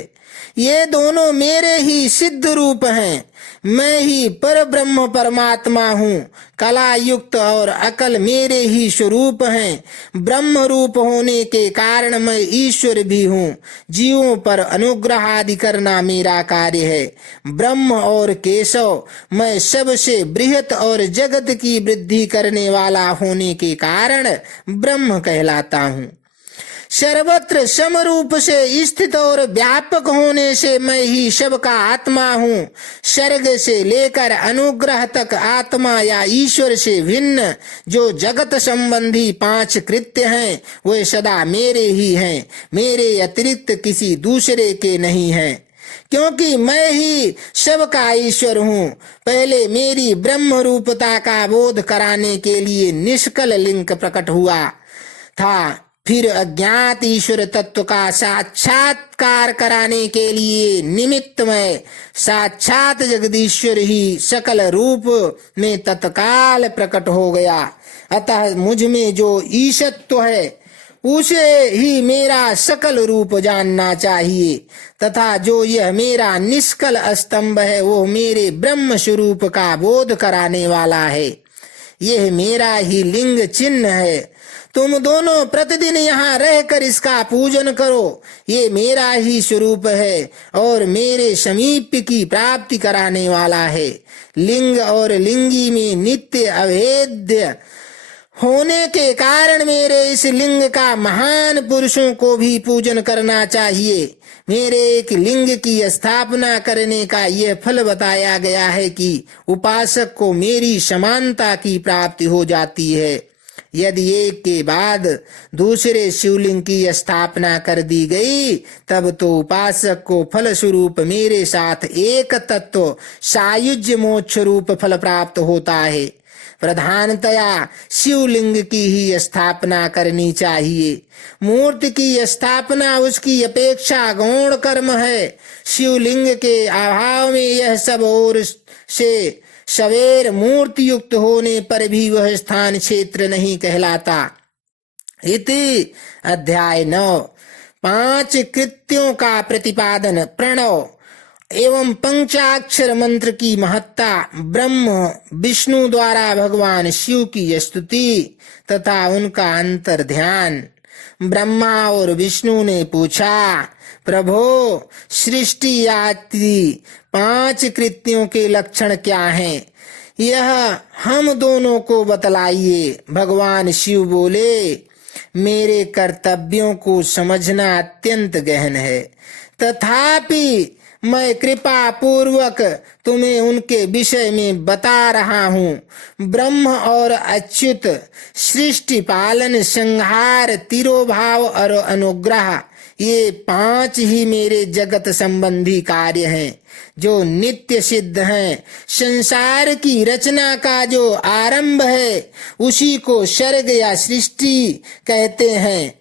ये दोनों मेरे ही सिद्ध रूप हैं। मैं ही पर ब्रह्म परमात्मा हूँ। कला युक्त और अकल मेरे ही स्वरूप हैं। ब्रह्म रूप होने के कारण मैं ईश्वर भी हूँ। जीवों पर अनुग्रह आदि करना मेरा कार्य है। ब्रह्म और केशव, मैं सबसे बृहत और जगत की वृद्धि करने वाला होने के कारण ब्रह्म कहलाता हूँ। सर्वत्र समरूप से स्थित और व्यापक होने से मैं ही सबका आत्मा हूँ। सर्ग से लेकर अनुग्रह तक आत्मा या ईश्वर से भिन्न जो जगत संबंधी 5 कृत्य हैं वे सदा मेरे ही हैं। मेरे अतिरिक्त किसी दूसरे के नहीं हैं, क्योंकि मैं ही सबका ईश्वर हूँ। पहले मेरी ब्रह्म रूपता का बोध कराने के लिए निष्कल लिंग प्रकट हुआ था। फिर अज्ञात ईश्वर तत्व का साक्षात्कार कराने के लिए निमित्तमय साक्षात जगदीश्वर ही सकल रूप में तत्काल प्रकट हो गया। अतः मुझ में जो ईशत्व है उसे ही मेरा सकल रूप जानना चाहिए, तथा जो यह मेरा निष्कल स्तंभ है वो मेरे ब्रह्म स्वरूप का बोध कराने वाला है। यह मेरा ही लिंग चिन्ह है। तुम दोनों प्रतिदिन यहाँ रहकर इसका पूजन करो। ये मेरा ही स्वरूप है और मेरे समीप की प्राप्ति कराने वाला है। लिंग और लिंगी में नित्य अभेद्य होने के कारण मेरे इस लिंग का महान पुरुषों को भी पूजन करना चाहिए। मेरे एक लिंग की स्थापना करने का यह फल बताया गया है कि उपासक को मेरी समानता की प्राप्ति हो जाती है। यदि एक के बाद दूसरे शिवलिंग की स्थापना कर दी गई तब तो उपासक को फल स्वरूप मेरे साथ एक तत्व सायुज्य मोक्ष रूप फल प्राप्त होता है। प्रधानतया शिवलिंग की ही स्थापना करनी चाहिए। मूर्ति की स्थापना उसकी अपेक्षा गौण कर्म है। शिवलिंग के अभाव में यह सब और से सवेर मूर्ति युक्त होने पर भी वह स्थान क्षेत्र नहीं कहलाता। इति अध्याय 9। 5 कृत्यों का प्रतिपादन, प्रणव एवं पंचाक्षर मंत्र की महत्ता, ब्रह्म विष्णु द्वारा भगवान शिव की स्तुति तथा उनका अंतर ध्यान। ब्रह्मा और विष्णु ने पूछा, प्रभो सृष्टि आदि 5 कृत्यों के लक्षण क्या हैं? यह हम दोनों को बतलाइए। भगवान शिव बोले, मेरे कर्तव्यों को समझना अत्यंत गहन है, तथापि मैं कृपा पूर्वक तुम्हें उनके विषय में बता रहा हूँ। ब्रह्म और अच्युत, सृष्टि पालन, संहार, तिरोभाव और अनुग्रह, ये 5 ही मेरे जगत संबंधी कार्य हैं जो नित्य सिद्ध हैं। संसार की रचना का जो आरंभ है उसी को सर्ग या सृष्टि कहते हैं।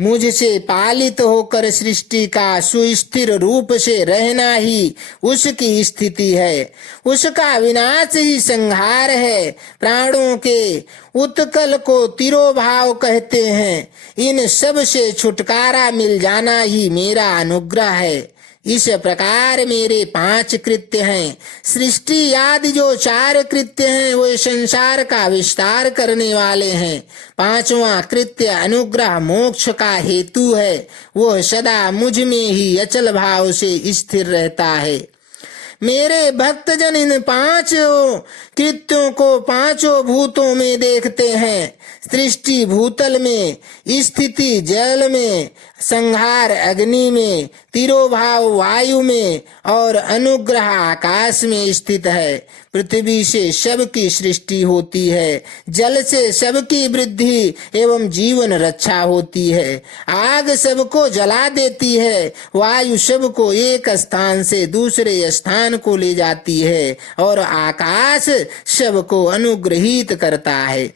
मुझसे पालित होकर सृष्टि का सुस्थिर रूप से रहना ही उसकी स्थिति है। उसका विनाश ही संहार है। प्राणों के उत्कल को तिरोभाव कहते हैं। इन सब से छुटकारा मिल जाना ही मेरा अनुग्रह है। इस प्रकार मेरे 5 कृत्य हैं। सृष्टि आदि जो 4 कृत्य हैं वे संसार का विस्तार करने वाले हैं। 5वां कृत्य अनुग्रह मोक्ष का हेतु है। वह सदा मुझ में ही अचल भाव से स्थिर रहता है। मेरे भक्तजन इन 5 कृत्यों को 5 भूतों में देखते हैं। सृष्टि भूतल में, स्थिति जल में, संहार अग्नि में, तिरोभाव वायु में और अनुग्रह आकाश में स्थित है। पृथ्वी से सबकी सृष्टि होती है। जल से सबकी वृद्धि एवं जीवन रक्षा होती है। आग सबको जला देती है। वायु सबको एक स्थान से दूसरे स्थान को ले जाती है और आकाश सबको अनुग्रहित करता है।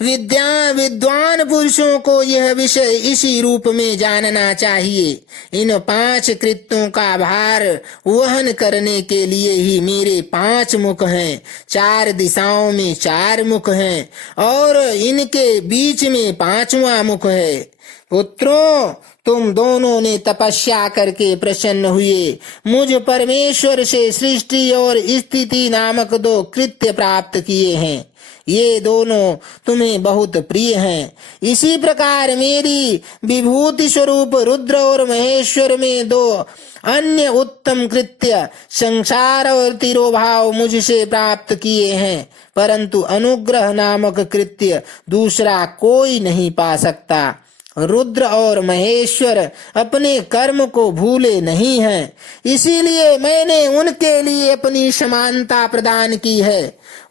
विद्वान पुरुषों को यह विषय इसी रूप में जानना चाहिए। इन 5 कृत्यों का भार वहन करने के लिए ही मेरे 5 मुख हैं। 4 दिशाओं में 4 मुख हैं और इनके बीच में 5वां मुख है। पुत्रों, तुम दोनों ने तपस्या करके प्रसन्न हुए मुझ परमेश्वर से सृष्टि और स्थिति नामक 2 कृत्य प्राप्त किए हैं। ये दोनों तुम्हें बहुत प्रिय हैं। इसी प्रकार मेरी विभूति स्वरूप रुद्र और महेश्वर में 2 अन्य उत्तम कृत्य संसार और तिरोभाव मुझसे प्राप्त किए हैं, परंतु अनुग्रह नामक कृत्य दूसरा कोई नहीं पा सकता। रुद्र और महेश्वर अपने कर्म को भूले नहीं हैं, इसीलिए मैंने उनके लिए अपनी समानता प्रदान की है।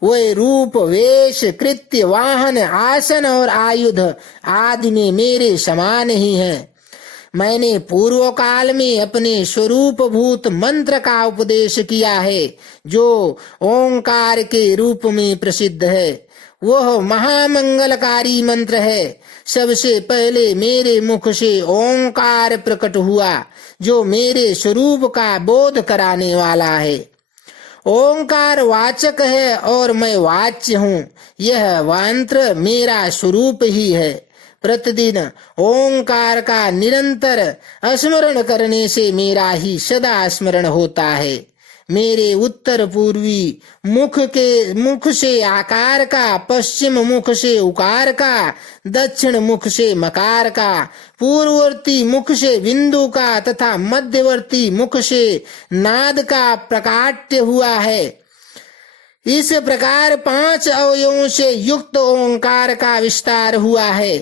वे रूप, वेश, कृत्य, वाहन, आसन और आयुध आदि में मेरे समान ही हैं। मैंने पूर्व काल में अपने स्वरूप भूत मंत्र का उपदेश किया है, जो ओंकार के रूप में प्रसिद्ध है। वह महामंगलकारी मंत्र है। सबसे पहले मेरे मुख से ओंकार प्रकट हुआ, जो मेरे स्वरूप का बोध कराने वाला है। ओंकार वाचक है और मैं वाच्य हूँ। यह मंत्र मेरा स्वरूप ही है। प्रतिदिन ओंकार का निरंतर स्मरण करने से मेरा ही सदा स्मरण होता है। मेरे उत्तर पूर्वी मुख से आकार का, पश्चिम मुख से उकार का, दक्षिण मुख से मकार का, पूर्ववर्ती मुख से बिंदु का तथा मध्यवर्ती मुख से नाद का प्रकाट्य हुआ है। इस प्रकार 5 अवयवों से युक्त ओंकार का विस्तार हुआ है।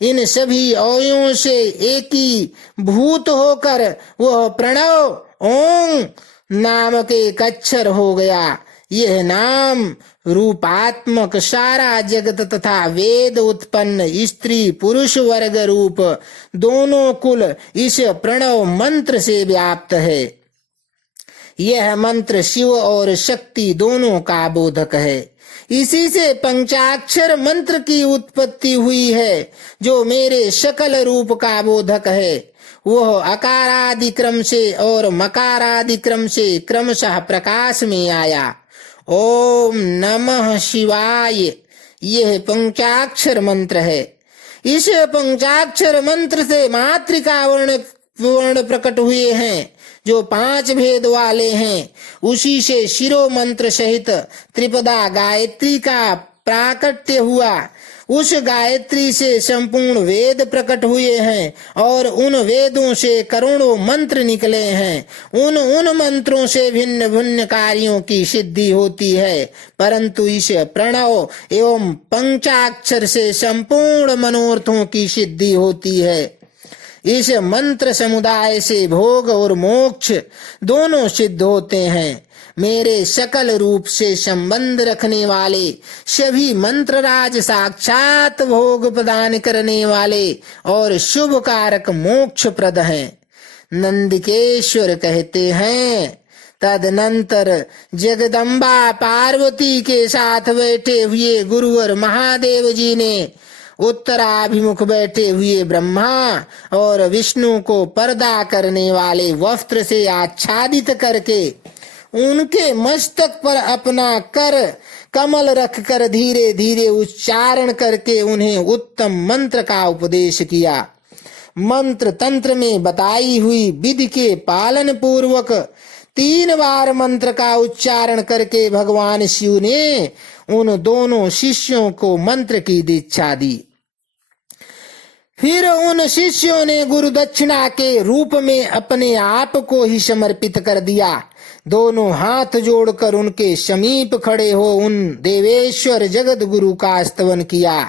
इन सभी अवयवों से एकीभूत होकर वह प्रणव ओं नामक एक अक्षर हो गया। यह नाम रूपात्मक सारा जगत तथा वेद उत्पन्न स्त्री पुरुष वर्ग रूप दोनों कुल इस प्रणव मंत्र से व्याप्त है। यह मंत्र शिव और शक्ति दोनों का बोधक है। इसी से पंचाक्षर मंत्र की उत्पत्ति हुई है, जो मेरे सकल रूप का बोधक है। वह अकारादि क्रम से और मकारादि क्रम से क्रमशः प्रकाश में आया। ओम नमः शिवाय, यह पंचाक्षर मंत्र है। इस पंचाक्षर मंत्र से मातृका वर्ण प्रकट हुए हैं, जो 5 भेद वाले हैं। उसी से शिरो मंत्र सहित त्रिपदा गायत्री का प्राकट्य हुआ। उस गायत्री से संपूर्ण वेद प्रकट हुए हैं और उन वेदों से करोड़ों मंत्र निकले हैं। उन मंत्रों से भिन्न भिन्न कार्यों की सिद्धि होती है, परंतु इस प्रणव एवं पंचाक्षर से संपूर्ण मनोरथों की सिद्धि होती है। इस मंत्र समुदाय से भोग और मोक्ष दोनों सिद्ध होते हैं। मेरे सकल रूप से संबंध रखने वाले सभी मंत्रराज साक्षात भोग प्रदान करने वाले और शुभ कारक मोक्ष प्रद हैं। नंदिकेश्वर कहते हैं, तदनंतर जगदम्बा पार्वती के साथ बैठे हुए गुरुवर महादेव जी ने उत्तराभिमुख बैठे हुए ब्रह्मा और विष्णु को पर्दा करने वाले वस्त्र से आच्छादित करके उनके मस्तक पर अपना कर कमल रखकर धीरे धीरे उच्चारण करके उन्हें उत्तम मंत्र का उपदेश किया। मंत्र तंत्र में बताई हुई विधि के पालन पूर्वक 3 बार मंत्र का उच्चारण करके भगवान शिव ने उन दोनों शिष्यों को मंत्र की दीक्षा दी। फिर उन शिष्यों ने गुरु दक्षिणा के रूप में अपने आप को ही समर्पित कर दिया। दोनों हाथ जोड़कर उनके समीप खड़े हो उन देवेश्वर जगत गुरु का स्तवन किया।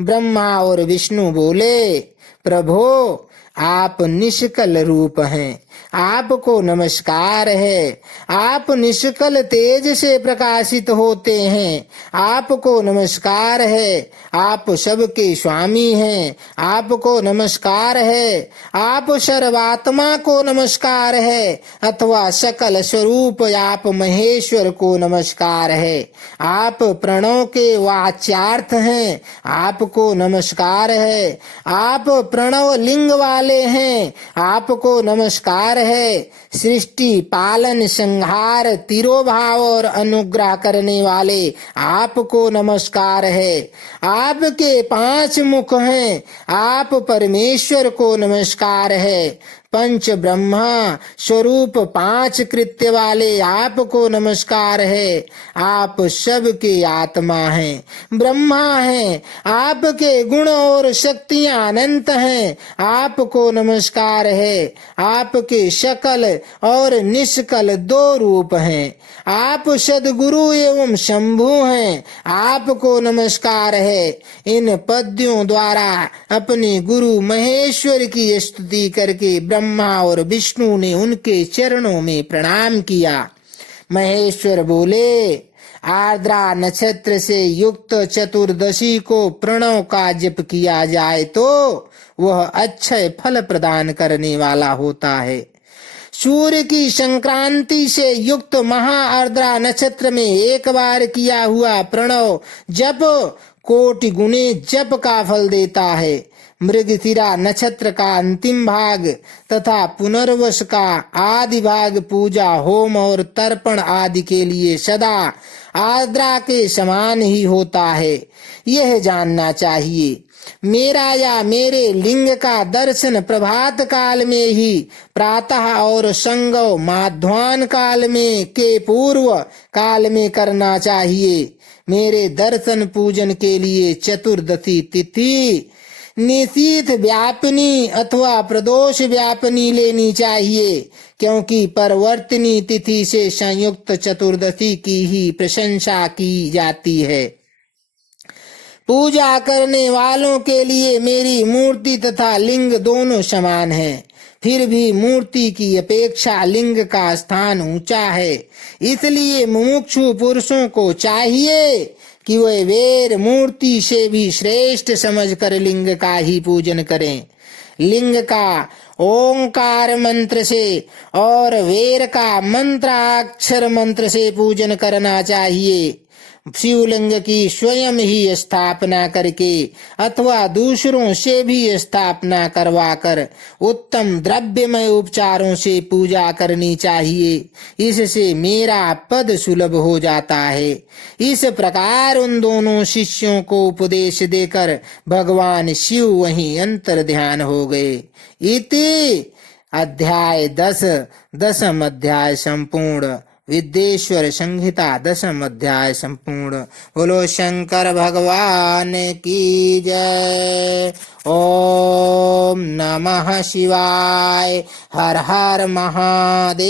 ब्रह्मा और विष्णु बोले, प्रभो आप निष्कल रूप हैं, आपको नमस्कार है। आप निष्कल तेज से प्रकाशित होते हैं, आपको नमस्कार है। आप सबके स्वामी हैं, आपको नमस्कार है। आप सर्वात्मा को नमस्कार है, अथवा सकल स्वरूप आप महेश्वर को नमस्कार है। आप प्रणव के वाच्यार्थ हैं, आपको नमस्कार है। आप प्रणव लिंग वाले हैं, आपको नमस्कार नमस्कार है। सृष्टि पालन संहार तिरोभाव और अनुग्रह करने वाले आपको नमस्कार है। आपके 5 मुख हैं, आप परमेश्वर को नमस्कार है। पंच ब्रह्मा स्वरूप 5 कृत्य वाले आपको नमस्कार है। आप सबके आत्मा हैं, ब्रह्मा हैं। आपके गुण और शक्तियां अनंत हैं, आपको नमस्कार है। आपके शकल और निष्कल 2 रूप हैं। आप सद्गुरु एवं शंभु हैं, आपको नमस्कार है। इन पद्यों द्वारा अपने गुरु महेश्वर की स्तुति करके ब्रह्मा और विष्णु ने उनके चरणों में प्रणाम किया। महेश्वर बोले, आर्द्रा नक्षत्र से युक्त चतुर्दशी को प्रणव का जप किया जाए तो वह अक्षय फल प्रदान करने वाला होता है। सूर्य की संक्रांति से युक्त महाआर्द्रा नक्षत्र में एक बार किया हुआ प्रणव जप कोटि गुणे जप का फल देता है। मृगशिरा नक्षत्र का अंतिम भाग तथा पुनर्वस का आदि भाग पूजा होम और तर्पण आदि के लिए सदा आर्द्रा के समान ही होता है, यह जानना चाहिए। मेरा या मेरे लिंग का दर्शन प्रभात काल में ही, प्रातः और संगव माध्वान काल में के पूर्व काल में करना चाहिए। मेरे दर्शन पूजन के लिए चतुर्दशी तिथि निशीथ व्यापनी अथवा प्रदोष व्यापनी लेनी चाहिए, क्योंकि परवर्तिनी तिथि से संयुक्त चतुर्दशी की ही प्रशंसा की जाती है। पूजा करने वालों के लिए मेरी मूर्ति तथा लिंग दोनों समान हैं। फिर भी मूर्ति की अपेक्षा लिंग का स्थान ऊंचा है, इसलिए मुमुक्षु पुरुषों को चाहिए कि वे वेर मूर्ति से भी श्रेष्ठ समझकर लिंग का ही पूजन करें। लिंग का ओंकार मंत्र से और वेर का मंत्राक्षर मंत्र से पूजन करना चाहिए। शिवलिंग की स्वयं ही स्थापना करके अथवा दूसरों से भी स्थापना करवाकर उत्तम द्रव्यमय उपचारों से पूजा करनी चाहिए। इससे मेरा पद सुलभ हो जाता है। इस प्रकार उन दोनों शिष्यों को उपदेश देकर भगवान शिव वहीं अंतर ध्यान हो गए। इति अध्याय 10 दशम अध्याय संपूर्ण। विद्येश्वर संहिता 10th अध्याय संपूर्ण। बोलो शंकर भगवान की जय। ओम नमः शिवाय। हर हर महादेव।